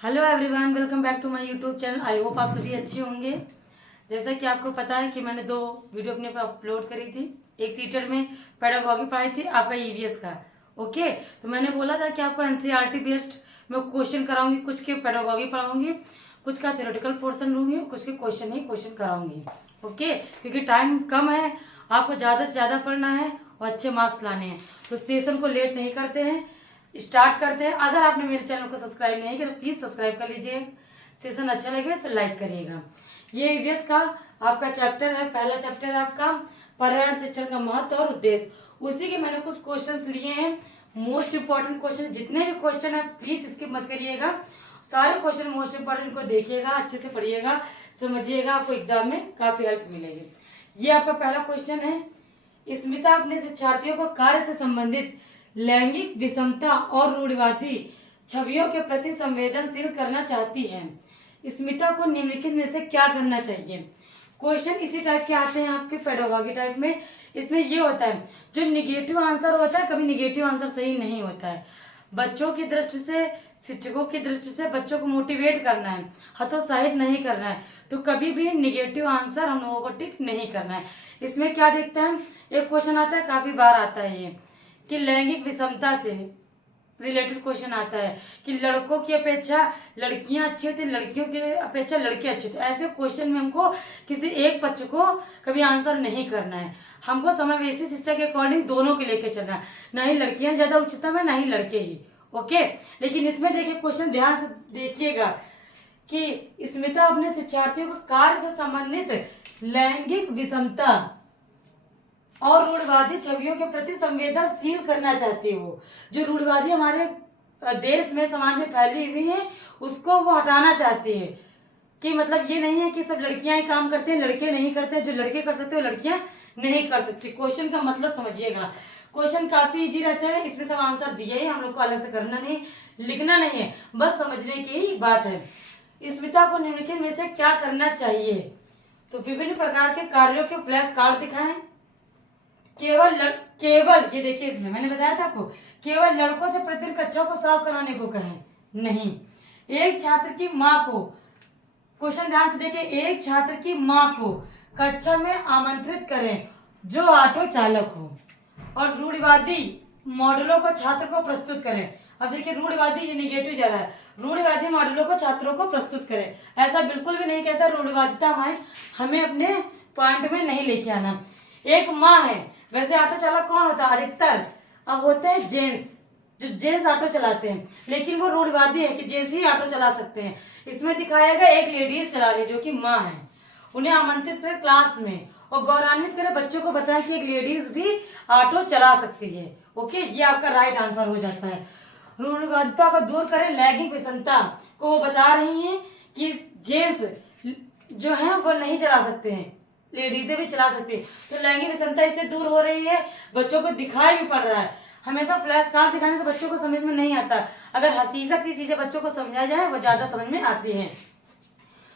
Hello everyone, welcome back to my YouTube channel. I hope आप सभी अच्छे होंगे। जैसा कि आपको पता है कि मैंने 2 वीडियो अपने पर अपलोड करी थी। एक सीटेट में पेडागॉजी पढ़ाई थी, आपका ईवीएस का। ओके, तो मैंने बोला था कि आपको एनसीईआरटी बेस्ड मैं क्वेश्चन कराऊंगी, कुछ के पेडागॉजी पढ़ाऊंगी, कुछ का थ्योरेटिकल पोर्शन लूंगी, कुछ के क्वेश्चन ही क्वेश्चन कराऊंगी। ओके, क्योंकि टाइम कम है, आपको ज्यादा से ज्यादा पढ़ना है और अच्छे मार्क्स लाने हैं। तो सेशन को लेट नहीं करते हैं, स्टार्ट करते हैं। अगर आपने मेरे चैनल को सब्सक्राइब नहीं किया तो प्लीज सब्सक्राइब कर लीजिए। सेशन अच्छा लगे तो लाइक करिएगा। ये ईवीएस का आपका चैप्टर है, पहला चैप्टर है आपका पर्यावरण शिक्षण का महत्व और उद्देश्य। उसी के मैंने कुछ क्वेश्चंस लिए हैं, मोस्ट इंपॉर्टेंट क्वेश्चन। जितने भी क्वेश्चन है प्लीज स्किप मत करिएगा, सारे क्वेश्चन मोस्ट इंपॉर्टेंट को देखिएगा, अच्छे से पढ़िएगा, समझिएगा, आपको एग्जाम में काफी हेल्प मिलेगी। ये आपका पहला क्वेश्चन है। स्मिता अपने शिक्षार्थियों को कार्य से संबंधित लैंगिक विषमता और रूढ़िवादी छवियों के प्रति संवेदनशील करना चाहती है। स्मिता को निम्नलिखित में से क्या करना चाहिए। क्वेश्चन इसी टाइप के आते हैं आपके पेडागॉजी टाइप में। इसमें ये होता है, जो निगेटिव आंसर होता है, कभी निगेटिव आंसर सही नहीं होता है। बच्चों की दृष्टि से, शिक्षकों की दृष्टि से बच्चों को मोटिवेट करना है, हतोत्साहित नहीं करना है। तो कभी भी निगेटिव आंसर हम लोगों को टिक नहीं करना है। इसमें क्या देखते हैं, एक क्वेश्चन आता है, काफी बार आता है ये, कि लैंगिक विषमता से रिलेटेड क्वेश्चन आता है कि लड़कों की अपेक्षा लड़कियां अच्छी होती, लड़कियों की अपेक्षा लड़के अच्छे होते। ऐसे क्वेश्चन में हमको किसी एक पक्ष को कभी आंसर नहीं करना है। हमको समावेशी शिक्षा के अकॉर्डिंग दोनों के लेके चलना है, ना ही लड़कियां ज्यादा उच्चतम है, ना ही लड़के ही। ओके, लेकिन इसमें देखिए क्वेश्चन ध्यान से देखिएगा कि स्मिता अपने शिक्षार्थियों को कार्य से संबंधित लैंगिक विषमता और रूढ़वादी छवियों के प्रति संवेदनशील करना चाहती है। वो जो रूढ़वादी हमारे देश में, समाज में फैली हुई है, उसको वो हटाना चाहती है। कि मतलब ये नहीं है कि सब लड़कियां ही काम करते हैं, लड़के नहीं करते हैं, जो लड़के कर सकते हो लड़कियां नहीं कर सकती। क्वेश्चन का मतलब समझिएगा, क्वेश्चन काफी इजी रहता है, इसमें सब आंसर दिए ही, हम लोग को अलग से करना नहीं, लिखना नहीं है, बस समझने की ही बात है। स्मिता को निम्नलिखित में से क्या करना चाहिए। तो विभिन्न प्रकार के कार्यों के फ्लैश कार्ड दिखाएं। केवल ये देखिए, इसमें मैंने बताया था आपको, केवल लड़कों से प्रतिदिन कक्षा को साफ कराने को कहें नहीं। एक छात्र की माँ को, क्वेश्चन ध्यान से देखिए, एक छात्र की माँ को कक्षा में आमंत्रित करें जो ऑटो चालक हो, और रूढ़िवादी मॉडलों को छात्र को प्रस्तुत करें। अब देखिए रूढ़िवादी, ये निगेटिव ज्यादा है, रूढ़िवादी मॉडलों को छात्रों को प्रस्तुत करें। ऐसा बिल्कुल भी नहीं कहता रूढ़िवादिता हमें अपने पॉइंट में नहीं लेके आना। एक माँ है, वैसे ऑटो चालक कौन होता है, अधिकतर अब होते हैं जेंट्स, जो जेंट्स ऑटो चलाते हैं, लेकिन वो रूढ़िवादी है कि जेंट्स ही ऑटो चला सकते हैं। इसमें दिखाया गया एक लेडीज चला रही है जो कि माँ है, उन्हें आमंत्रित करें क्लास में और गौरवान्वित करें, बच्चों को बताएं कि एक लेडीज भी ऑटो चला सकती है। ओके, ये आपका राइट आंसर हो जाता है। रूढ़िवादिता को दूर करें, लैंगिक विषमता को वो बता रही हैं कि जेंट्स जो है वो नहीं चला सकते हैं, लेडीजें भी चला सकती है। तो लैंगिक विषमता इससे दूर हो रही है, बच्चों को दिखाई भी पड़ रहा है। हमेशा फ्लैश कार्ड दिखाने से बच्चों को समझ में नहीं आता, अगर हकीकत की चीजें बच्चों को समझाया जाए वो ज्यादा समझ में आती हैं।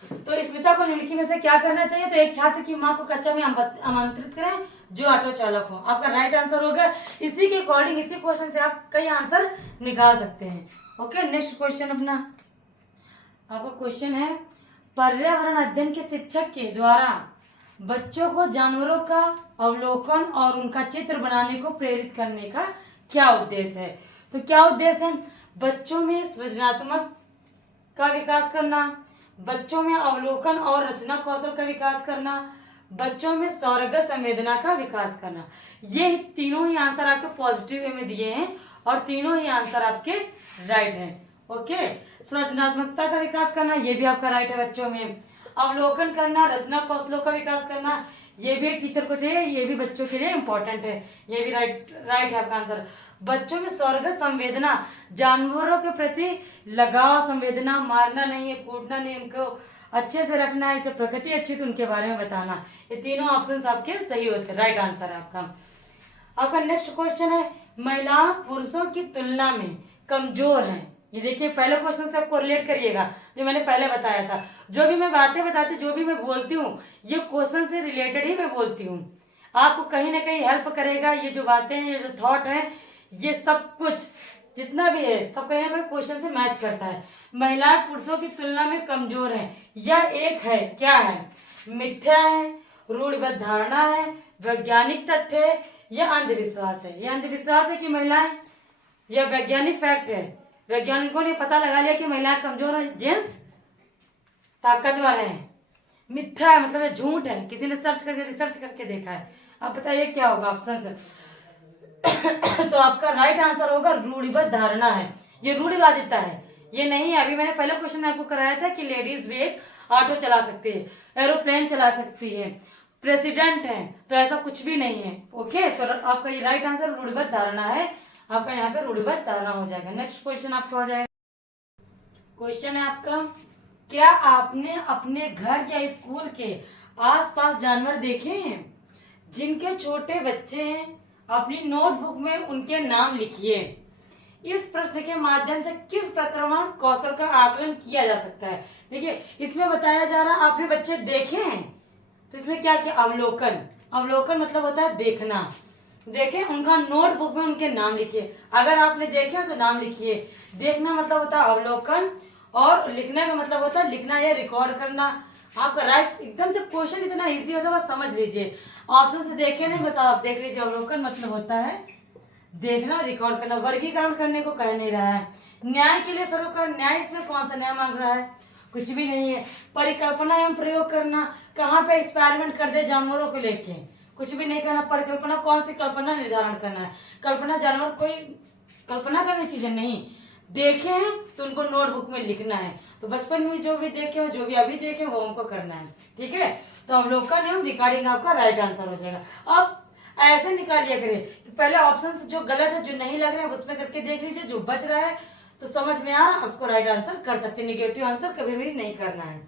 तो स्मिता को निम्नलिखित में से क्या करना चाहिए। तो एक छात्र की माँ को कक्षा में आमंत्रित करें जो ऑटो चालक हो, आपका राइट आंसर होगा। इसी के अकॉर्डिंग, इसी क्वेश्चन से आप कई आंसर निकाल सकते हैं। ओके, नेक्स्ट क्वेश्चन अपना आपका क्वेश्चन है, पर्यावरण अध्ययन के शिक्षक के द्वारा बच्चों को जानवरों का अवलोकन और उनका चित्र बनाने को प्रेरित करने का क्या उद्देश्य है। तो क्या उद्देश्य है, बच्चों में सृजनात्मक का विकास करना, बच्चों में अवलोकन और रचना कौशल का विकास करना, बच्चों में सौरगत संवेदना का विकास करना। ये तीनों ही आंसर आपके पॉजिटिव वे में दिए हैं और तीनों ही आंसर आपके राइट हैं। ओके, सृजनात्मकता का विकास करना, ये भी आपका राइट है बच्चों में। अवलोकन करना, रचना कौशलों का विकास करना, ये भी टीचर को चाहिए, ये भी बच्चों के लिए इंपॉर्टेंट है, ये भी राइट है आपका आंसर। बच्चों में स्वर्गत संवेदना, जानवरों के प्रति लगाव संवेदना, मारना नहीं है, कूटना नहीं, उनको अच्छे से रखना है, इसे प्रकृति अच्छी तो उनके बारे में बताना। ये तीनों ऑप्शंस आपके सही होते हैं, राइट आंसर है आपका नेक्स्ट क्वेश्चन है, महिला पुरुषों की तुलना में कमजोर है। ये देखिए पहले क्वेश्चन से आपको रिलेट करिएगा, जो मैंने पहले बताया था। जो भी मैं बातें बताती, जो भी मैं बोलती हूँ, ये क्वेश्चन से रिलेटेड ही मैं बोलती हूँ, आपको कहीं ना कहीं हेल्प करेगा। ये जो बातें हैं, ये जो थॉट है, ये सब कुछ जितना भी है सब कहीं ना कहीं क्वेश्चन से मैच करता है। महिलाएं पुरुषों की तुलना में कमजोर है, यह एक है, क्या है? मिथ्या है, रूढ़िबद्ध धारणा है, वैज्ञानिक तथ्य है, यह अंधविश्वास है। यह अंधविश्वास है कि महिलाएं, यह वैज्ञानिक फैक्ट है। वैज्ञानिकों ने पता लगा लिया कि महिलाएं कमजोर है, जेंट्स ताकतवर है। मिथ्या है मतलब ये झूठ है, किसी ने रिसर्च करके देखा है। अब बताइए क्या होगा ऑप्शन से? तो आपका राइट आंसर होगा रूढ़िबद्ध धारणा है, ये रूढ़िवादिता है, ये नहीं है। अभी मैंने पहले क्वेश्चन में आपको कराया था कि लेडीज भी एक ऑटो चला सकती है, एरोप्लेन चला सकती है, प्रेसिडेंट है, तो ऐसा कुछ भी नहीं है। ओके, तो आपका ये राइट आंसर रूढ़िबद्ध धारणा है, आपका यहाँ पे रूढ़िबद्ध धारणा हो जाएगा। नेक्स्ट क्वेश्चन आपका हो जाएगा। क्वेश्चन है आपका, क्या आपने अपने घर या स्कूल के आसपास जानवर देखे हैं जिनके छोटे बच्चे हैं? अपनी नोटबुक में उनके नाम लिखिए। इस प्रश्न के माध्यम से किस प्रक्रमण कौशल का आकलन किया जा सकता है? देखिए, इसमें बताया जा रहा है आपने बच्चे देखे हैं, तो इसमें क्या किया? अवलोकन। अवलोकन मतलब होता है देखना। देखे, उनका नोटबुक में उनके नाम लिखिए। अगर आपने देखे तो नाम लिखिए। देखना मतलब होता है अवलोकन, और लिखने का मतलब होता है लिखना या रिकॉर्ड करना। आपका राइट, एकदम से क्वेश्चन इतना इजी होता है, बस समझ लीजिए। ऑप्शन से देखे नहीं, बस आप देख लीजिए। अवलोकन मतलब होता है देखना, रिकॉर्ड करना। वर्गीकरण करने को कह नहीं रहा है। न्याय के लिए सरोकार, न्याय इसमें कौन सा न्याय मांग रहा है? कुछ भी नहीं है। परिकल्पना एवं प्रयोग करना, कहाँ पे एक्सपेरिमेंट कर दे जानवरों को लेके, कुछ भी नहीं करना। परिकल्पना, कौन सी कल्पना निर्धारण करना है? कल्पना, जानवर कोई कल्पना करने चीजें नहीं। देखे हैं तो उनको नोटबुक में लिखना है। तो बचपन में जो भी देखे हो, जो भी अभी देखे वो उनको करना है। ठीक है, तो अवलोकन एवं रिकॉर्डिंग आपका राइट आंसर हो जाएगा। अब ऐसे निकाल लिया करें कि पहले ऑप्शन जो गलत है, जो नहीं लग रहे हैं उसमें करके देख लीजिए, जो बच रहा है तो समझ में आ रहा उसको राइट आंसर कर सकते हैं। निगेटिव आंसर कभी भी नहीं करना है।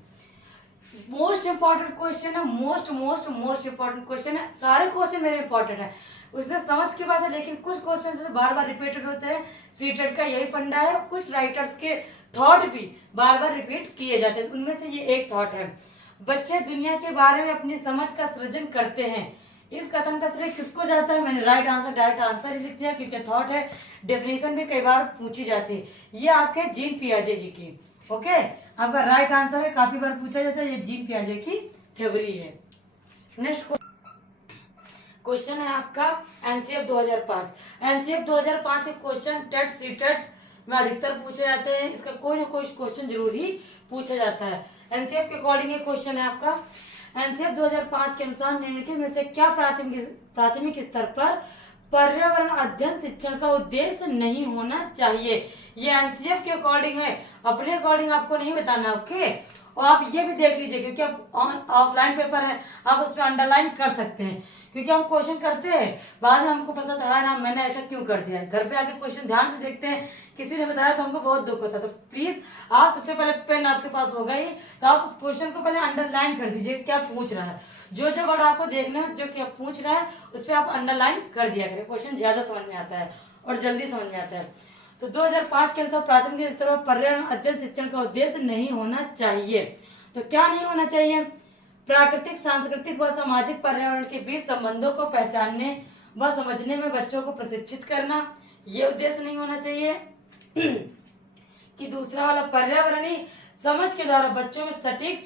मोस्ट इंपॉर्टेंट क्वेश्चन है, most most most important question है। सारे क्वेश्चन मेरे इंपॉर्टेंट है, उसमें समझ की बात है, लेकिन कुछ क्वेश्चन बार बार रिपीटेड होते हैं। सीटेट का यही फंडा है। कुछ राइटर्स के थॉट भी बार बार रिपीट किए जाते हैं, उनमें से ये एक थॉट है, बच्चे दुनिया के बारे में अपनी समझ का सृजन करते हैं। इस कथन का श्रेय किसको जाता है? मैंने राइट आंसर, डायरेक्ट आंसर ही लिख दिया क्योंकि थॉट है। डेफिनेशन भी कई बार पूछी जाती है। ये आपके जीन पियाजे जी की, ओके, आपका राइट आंसर है। काफी बार पूछा जाता है, ये जीन पियाजे की थ्योरी है। नेक्स्ट क्वेश्चन है आपका एनसीएफ 2005। एनसीएफ 2005 के क्वेश्चन टेट सीटेट में अधिकतर पूछे जाते हैं। इसका कोई ना कोई क्वेश्चन जरूर ही पूछा जाता है। एनसीएफ के अकॉर्डिंग ये क्वेश्चन है आपका, एनसीएफ 2005 के अनुसार निम्नलिखित में से क्या प्राथमिक स्तर पर पर्यावरण अध्ययन शिक्षण का उद्देश्य नहीं होना चाहिए? ये एनसीएफ के अकॉर्डिंग है, अपने अकॉर्डिंग आपको नहीं बताना। ओके, और आप ये भी देख लीजिए क्योंकि आप ऑफलाइन पेपर है, आप उस पर अंडरलाइन कर सकते हैं क्योंकि हम क्वेश्चन करते हैं, बाद में हमको पसंद है ना मैंने ऐसा क्यों कर दिया है। घर पे आके क्वेश्चन ध्यान से देखते हैं, किसी ने बताया तो हमको बहुत दुख होता है। तो प्लीज आप सबसे पहले पेन आपके पास होगा ही, तो आप उस क्वेश्चन को पहले अंडरलाइन कर दीजिए क्या पूछ रहा है। जो जो वर्ड आपको देखना है, जो क्या पूछ रहा है, उस पर आप अंडरलाइन कर दिया करें। क्वेश्चन ज्यादा समझ में आता है और जल्दी समझ में आता है। तो 2005 के अनुसार प्राथमिक स्तर पर पर्यावरण अध्ययन शिक्षण का उद्देश्य नहीं होना चाहिए। तो क्या नहीं होना चाहिए? प्राकृतिक, सांस्कृतिक व सामाजिक पर्यावरण के बीच संबंधों को पहचानने व समझने में बच्चों को प्रशिक्षित करना, ये उद्देश्य नहीं होना चाहिए। कि दूसरा वाला पर्यावरणीय समझ के द्वारा बच्चों में सटीक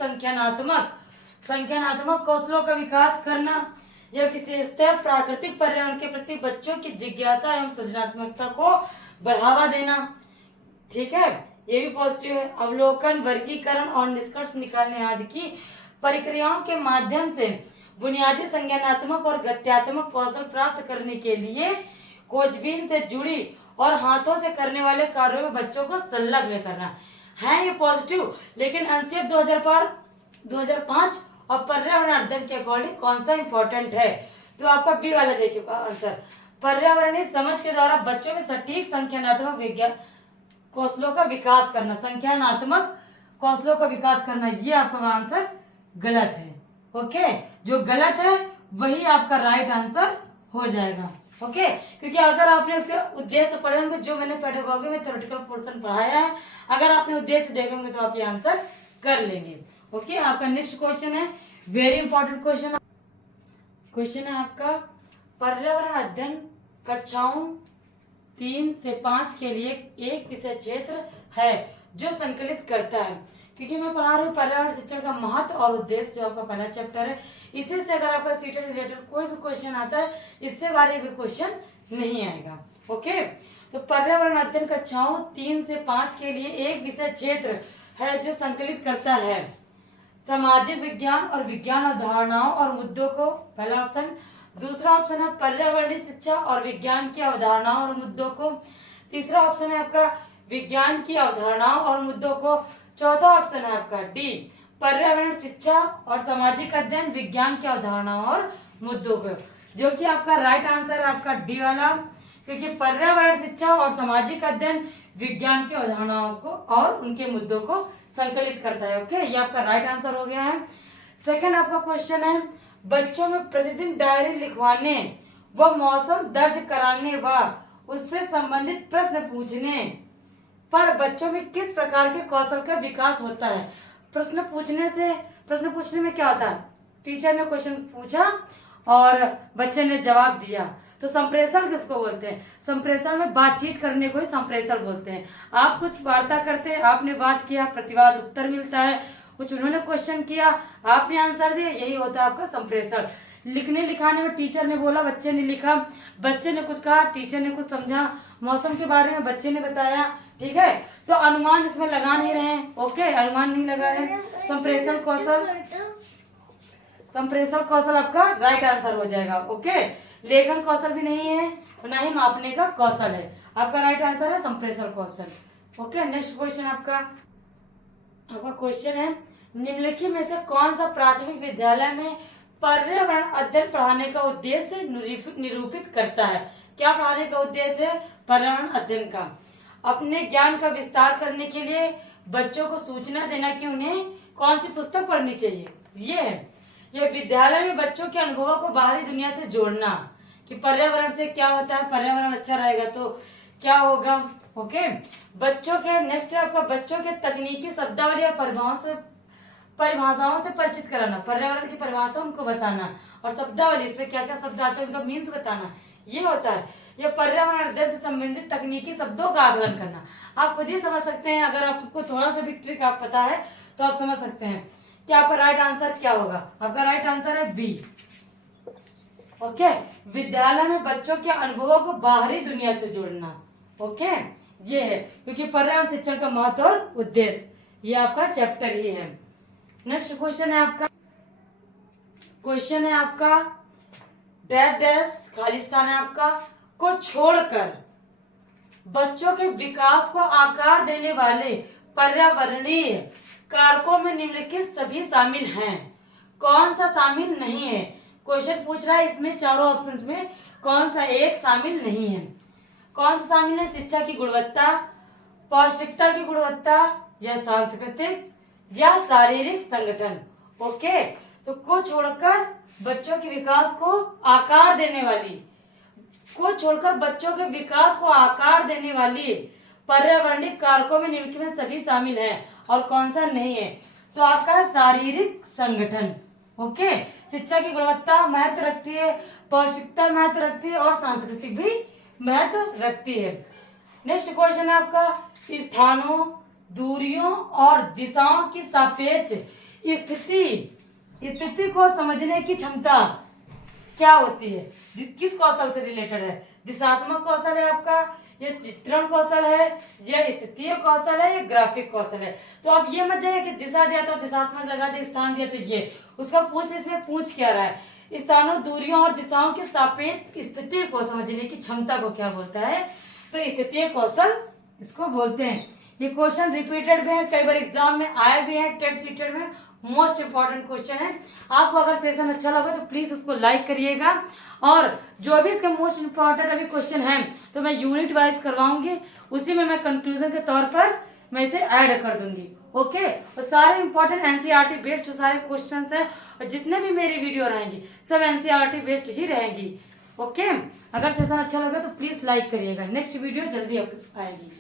संख्यानात्मक कौशलों का विकास करना, यह विशेषतः प्राकृतिक पर्यावरण के प्रति बच्चों की जिज्ञासा एवं सृजनात्मकता को बढ़ावा देना। ठीक है, ये भी पॉजिटिव है। अवलोकन, वर्गीकरण और निष्कर्ष निकालने आदि की प्रक्रियाओं के माध्यम से बुनियादी संज्ञानात्मक और गत्यात्मक कौशल प्राप्त करने के लिए खोजबीन से जुड़ी और हाथों से करने वाले कार्यों में बच्चों को संलग्न करना है, ये पॉजिटिव। लेकिन एनसीएफ 2005 और पर्यावरण अध्ययन के अकॉर्डिंग कौन सा इंपॉर्टेंट है? तो आपका बी वाला देखिए आंसर, पर्यावरणीय समझ के द्वारा बच्चों में सटीक संख्यानात्मक विज्ञान कौशलों का विकास करना, संख्यानात्मक कौशलों का विकास करना, ये आपका आंसर गलत है। ओके, जो गलत है वही आपका राइट आंसर हो जाएगा। ओके, क्योंकि अगर आपने उसके उद्देश्य पढ़े होंगे, जो मैंने पेडागॉजी में थ्योरेटिकल पोर्शन पढ़ाया है, अगर आपने उद्देश्य देखे होंगे तो आप ये आंसर कर लेंगे। ओके, आपका नेक्स्ट क्वेश्चन है, वेरी इंपॉर्टेंट क्वेश्चन है आपका, पर्यावरण अध्ययन कक्षाओं 3 से 5 के लिए एक विषय क्षेत्र है जो संकलित करता है। क्योंकि मैं पढ़ा रही हूँ पर्यावरण शिक्षण का महत्व और उद्देश्य, जो आपका पहला चैप्टर है। इसी से अगर आपका सीटेट रिलेटेड कोई भी क्वेश्चन आता है, इससे बारे भी क्वेश्चन नहीं आएगा। ओके, तो पर्यावरण अध्ययन कक्षाओं 3 से 5 के लिए एक विषय क्षेत्र है जो संकलित करता है सामाजिक विज्ञान और विज्ञान अवधारणाओं और मुद्दों को, पहला ऑप्शन। दूसरा ऑप्शन है पर्यावरणीय शिक्षा और विज्ञान की अवधारणाओं और मुद्दों को। तीसरा ऑप्शन है आपका विज्ञान की अवधारणाओं और मुद्दों को। चौथा ऑप्शन है आपका डी, पर्यावरण शिक्षा और सामाजिक अध्ययन विज्ञान की अवधारणाओं और मुद्दों को, जो कि आपका राइट आंसर है आपका डी वाला, क्योंकि पर्यावरण शिक्षा और सामाजिक अध्ययन विज्ञान की अवधारणाओं को और उनके मुद्दों को संकलित करता है। ओके, ये आपका राइट आंसर हो गया है। सेकंड आपका क्वेश्चन है, बच्चों में प्रतिदिन डायरी लिखवाने व मौसम दर्ज कराने व उससे संबंधित प्रश्न पूछने पर बच्चों में किस प्रकार के कौशल का विकास होता है। प्रश्न पूछने में क्या होता है, टीचर ने क्वेश्चन पूछा और बच्चे ने जवाब दिया, तो संप्रेषण किसको बोलते हैं? संप्रेषण में बातचीत करने को ही संप्रेषण बोलते हैं। आप कुछ वार्ता करते हैं, आपने बात किया, प्रतिवाद उत्तर मिलता है, कुछ उन्होंने क्वेश्चन किया, आपने आंसर दिया, यही होता है आपका संप्रेषण। लिखने लिखाने में टीचर ने बोला, बच्चे ने लिखा, बच्चे ने कुछ कहा, टीचर ने कुछ समझा, मौसम के बारे में बच्चे ने बताया। ठीक है, तो अनुमान इसमें लगा नहीं रहे हैं। ओके, अनुमान नहीं लगा है। संप्रेषण कौशल आपका राइट आंसर हो जाएगा। ओके, लेखन कौशल भी नहीं है, ना ही मापने का कौशल है। आपका राइट आंसर है संप्रेषण कौशल। ओके, नेक्स्ट क्वेश्चन आपका क्वेश्चन है, निम्नलिखित में से कौन सा प्राथमिक विद्यालय में पर्यावरण अध्ययन पढ़ाने का उद्देश्य निरूपित करता है? क्या पढ़ाने का उद्देश्य है? पर्यावरण अध्ययन का। अपने ज्ञान का विस्तार करने के लिए बच्चों को सूचना देना कि उन्हें कौन सी पुस्तक पढ़नी चाहिए, ये है। यह विद्यालय में बच्चों के अनुभवों को बाहरी दुनिया से जोड़ना, कि पर्यावरण से क्या होता है, पर्यावरण अच्छा रहेगा तो क्या होगा। ओके, बच्चों के नेक्स्ट है आपका, बच्चों के तकनीकी शब्दावली या परिभाषाओं से परिचित कराना, पर्यावरण की परिभाषा उनको बताना, और शब्दावली इसमें क्या क्या शब्द आते हैं उनका मीन्स बताना, ये होता है। ये पर्यावरण अध्ययन से संबंधित तकनीकी शब्दों का आकलन करना। आप खुद ही समझ सकते हैं, अगर आपको थोड़ा सा भी ट्रिक आप पता है तो आप समझ सकते हैं कि आपका राइट आंसर क्या होगा। आपका राइट आंसर है बी। ओके, विद्यालय में बच्चों के अनुभवों को बाहरी दुनिया से जोड़ना। ओके, ये है, क्योंकि पर्यावरण शिक्षण का महत्व और उद्देश्य, ये आपका चैप्टर ही है। नेक्स्ट क्वेश्चन है आपका डैश डैश खालिस्तान है आपका, को छोड़कर बच्चों के विकास को आकार देने वाले पर्यावरणीय कारकों में निम्नलिखित सभी शामिल हैं, कौन सा शामिल नहीं है? क्वेश्चन पूछ रहा है इसमें चारों ऑप्शंस में कौन सा एक शामिल नहीं है। कौन सा शामिल है? शिक्षा की गुणवत्ता, पौष्टिकता की गुणवत्ता, या सांस्कृतिक या शारीरिक संगठन। ओके, तो को छोड़कर बच्चों के विकास को आकार देने वाली, पर्यावरणीय कारकों में निम्नलिखित में सभी शामिल हैं और कौन सा नहीं है? तो आपका है शारीरिक संगठन। ओके, शिक्षा की गुणवत्ता महत्व रखती है, पौष्टिकता महत्व रखती है और सांस्कृतिक भी महत्व रखती है। नेक्स्ट क्वेश्चन है आपका, स्थानों, दूरियों और दिशाओं की सापेक्ष स्थिति को समझने की क्षमता क्या होती है? किस कौशल से रिलेटेड है? दिशात्मक कौशल है आपका, ये चित्रण कौशल है, ये स्थितीय कौशल है, ये ग्राफिक कौशल है। तो आप ये मत जाइए कि दिशा दिया तो दिशात्मक लगा दे, स्थान दिया तो ये, उसका इसमें पूछ क्या रहा है? स्थानों, दूरियों और दिशाओं की सापेक्ष स्थिति को समझने की क्षमता को क्या बोलता है? तो स्थितीय कौशल इसको बोलते हैं। ये क्वेश्चन रिपीटेड भी है, कई बार एग्जाम में आए भी है, टेट सीटेड में मोस्ट इंपॉर्टेंट क्वेश्चन है। आपको अगर सेशन अच्छा लगा तो प्लीज उसको लाइक करिएगा, और जो भी इसके मोस्ट इंपॉर्टेंट अभी क्वेश्चन है तो मैं यूनिट वाइज करवाऊंगी, उसी में मैं कंक्लूजन के तौर पर मैं इसे ऐड कर दूंगी। ओके, और सारे इंपॉर्टेंट एनसीईआरटी बेस्ड जो सारे क्वेश्चन है और जितने भी मेरी वीडियो रहेंगी सब एनसीईआरटी बेस्ड ही रहेंगी। ओके, अगर सेशन अच्छा लगा तो प्लीज लाइक करिएगा। नेक्स्ट वीडियो जल्दी आएगी।